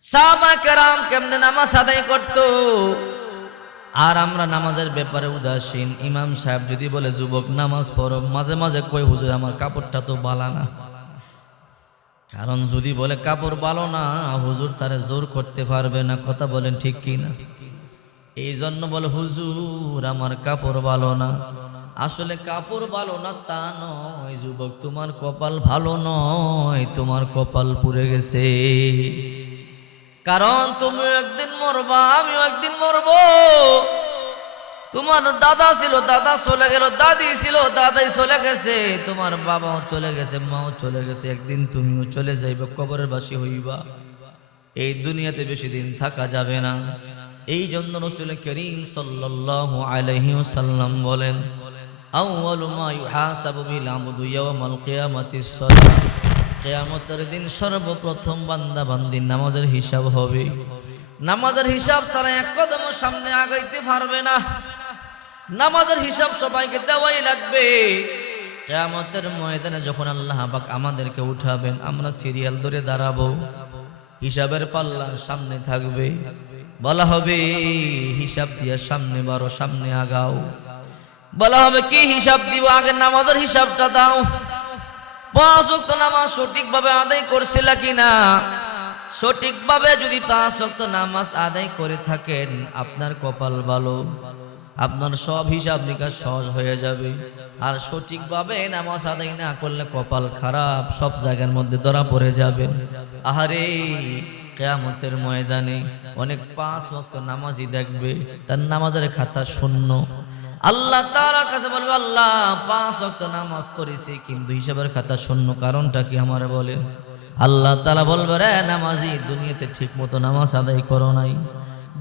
সাহাবা কেরাম কেমনে নামাজ আদায় করত, আর আমরা নামাজের ব্যাপারে উদাসীন। ইমাম সাহেব যদি বলে যুবক নামাজ পড়ো, মাঝে মাঝে কই হুজুর আমার কাপড়টা তো বালা না। কারণ যদি বলে কাপড় ভালো না, হুজুর তারে জোর করতে পারবে না। কথা বলেন ঠিক কি না? এই জন্য বলে হুজুর আমার কাপড় ভালো না। আসলে কাপড় ভালো না তা নয় যুবক, তোমার কপাল ভালো নয়, তোমার কপাল পুড়ে গেছে। কারণ তুমি একদিন মরবা, আমিও একদিন মরবো। তোমার দাদা ছিল, দাদা চলে গেল, দাদি ছিল, দাদাই চলে গেছে, তোমার বাবাও চলে গেছে, মাও চলে গেছে। একদিন তুমিও চলে যাইবে, কবরের বাসী হইবা। এই দুনিয়াতে বেশি দিন থাকা যাবে না। এই জন্য রাসূল করিম সাল্লাল্লাহু আলাইহি ওয়াসাল্লাম বলেন, আউয়ালু মা ইউহাসাবু বিল আবদু ইয়াওমাল কিয়ামাতিস সালাহ। কিয়ামতের দিন সর্বপ্রথম বান্দা বান্দির নামাজের হিসাব হবে। নামাজের হিসাব ছাড়া এক কদম সামনে আগাইতে পারবে না। নামাজের হিসাব সবাইকে দেওয়াই লাগবে। কিয়ামতের ময়দানে যখন আল্লাহ পাক আমাদেরকে উঠাবেন, আমরা সিরিয়াল ধরে দাঁড়াবো, হিসাবের পাল্লা সামনে থাকবে। বলা হবে হিসাব দিয়া সামনে বারো, সামনে আগাও। বলা হবে কি হিসাব দিব, আগে নামাজের হিসাবটা দাও। 5 ওয়াক্ত নামাজ সঠিকভাবে আদায় করছিলা কিনা? সঠিকভাবে যদি 5 ওয়াক্ত নামাজ আদায় করে থাকেন, আপনার কপাল ভালো, আপনার সব হিসাব নিকাশ সহজ হয়ে যাবে। আর সঠিকভাবে নামাজ আদায় না করলে কপাল খারাপ, সব জায়গার মধ্যে ধরা পড়ে যাবেন। আহারে কিয়ামতের ময়দানে অনেক 5 ওয়াক্ত নামাজই দেখবে, তার নামাজের খাতা শূন্য। আল্লাহ তাআলার কাছে বলবে, আল্লাহ 5 ওয়াক্ত নামাজ পড়েছি কিন্তু হিসাবের খাতা শূন্য, কারণটা কি আমারে বলেন? আল্লাহ তাআলা বলবে, রে নামাজি, দুনিয়াতে ঠিক মতো নামাজ আদায় করো নাই।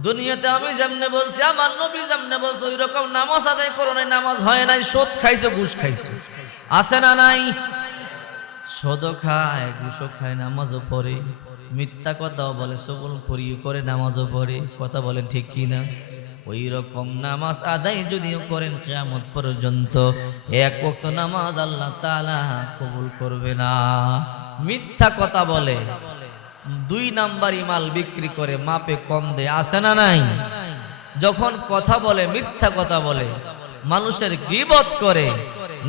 দুনিয়াতে আমি যেমনে বলছি, আমার নবী যেমনে বলছে ওই রকম নামাজ আদায় করো নাই, নামাজ হয় নাই। সুদ খাইছো, ঘুষ খাইছো, আছে না নাই? সুদও খায়, ঘুষও খায়, নামাজও পড়ে, মিথ্যা কথাও বলে, চগলখড়ি করে নামাজও পড়ে। কথা বলেন ঠিক কি না? ওই রকম নামাজ আদায় যদিও করেন, কিয়ামত পর্যন্ত এক ওয়াক্ত নামাজ আল্লাহ তাআলা কবুল করবে না। মিথ্যা কথা বলে, 2 নাম্বারি মাল বিক্রি করে, মাপে কম দেয়, আছে না নাই? যখন কথা বলে, মিথ্যা কথা বলে, মানুষের গীবত করে,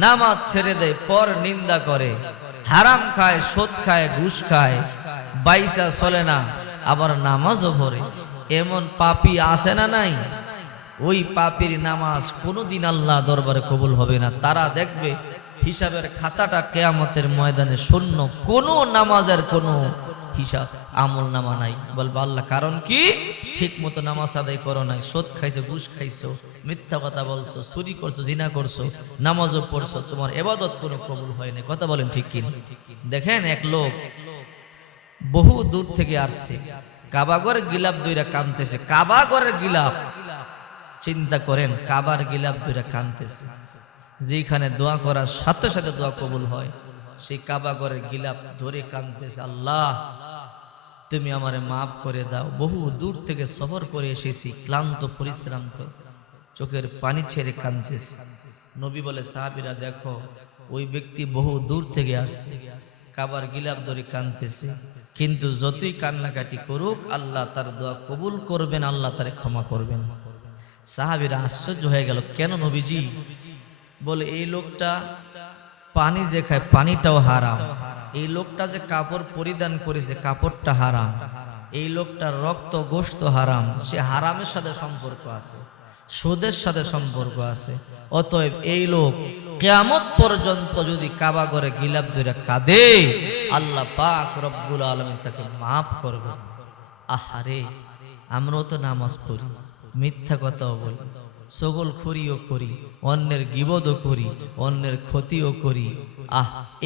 নামাজ ছেড়ে দেয়, পর নিন্দা করে, হারাম খায়, সুদ খায়, ঘুষ খায়, বাইসা চলে না, আবার নামাজও পড়ে, এমন পাপী আছে না নাই? ওই পাপীর নামাজ কোনোদিন আল্লাহ দরবারে কবুল হবে না। তারা দেখবে হিসাবের খাতাটা কিয়ামতের ময়দানে শূন্য, কোনো নামাজের কোনো হিসাব আমল নামা নাই। বলবে আল্লাহ কারণ কি? ঠিক মতো নামাজ আদায় করো নাই, সুদ খাইছো, ঘুষ খাইছো, মিথ্যা কথা বলছো, চুরি করছো, জিনা করছো, নামাজও পড়ছো, তোমার ইবাদত কোনো কবুল হয় না। কথা বলেন ঠিক কি? দেখেন এক লোক বহু দূর থেকে আসছে, কাবাগরের গিলাপ দইরা কাঁদতেছে। কাবাগরের গিলাপ, চিন্তা করেন, কাবার গিলাপ দইরা কাঁদতেছে। যেখানে দোয়া করার সাথে সাথে দোয়া কবুল হয়, সেই কাবাগরের গিলাপ ধরে কাঁদতেছে, আল্লাহ তুমি আমারে মাফ করে দাও। বহু দূর থেকে সফর করে এসেছি, ক্লান্ত পরিশ্রান্ত, চোখের পানি ছেড়ে কাঁদতেছে। নবী বলে, সাহাবীরা দেখো, ওই ব্যক্তি বহু দূর থেকে আসছে, কাবার গিলাপ ধরে কাঁদতেছে, কিন্তু যতই কান্নাকাটি করুক আল্লাহ তার দোয়া কবুল করবেন, আল্লাহ তারে ক্ষমা করবেন। সাহাবীরা আশ্চর্য হয়ে গেল, কেন নবীজি? বলে এই লোকটা পানি যে খায়, পানিটাও হারাম। এই লোকটা যে কাপড় পরিধান করেছে, কাপড়টা হারাম। এই লোকটার রক্ত গোশত হারাম, সে হারামের সাথে সম্পর্ক আছে, সুদের সাথে সম্পর্ক আছে। অতএব এই লোক কিয়ামত পর্যন্ত যদি কাবা ঘরে গিলাপ ধরে কাঁদে, আল্লাহ পাক রব্বুল আলামিন তাকে মাফ করবে। আহারে, আমরাও তো নামাজ পড়ি, মিথ্যা কথাও বলি, চগলখড়িও করি, অন্যের গীবতও করি, অন্যের ক্ষতিও করি।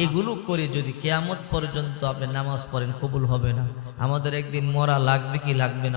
এগুলো করে যদি কিয়ামত পর্যন্ত আপনি নামাজ পড়েন, কবুল হবে না। আমাদের একদিন মরা লাগবে কি লাগবে না?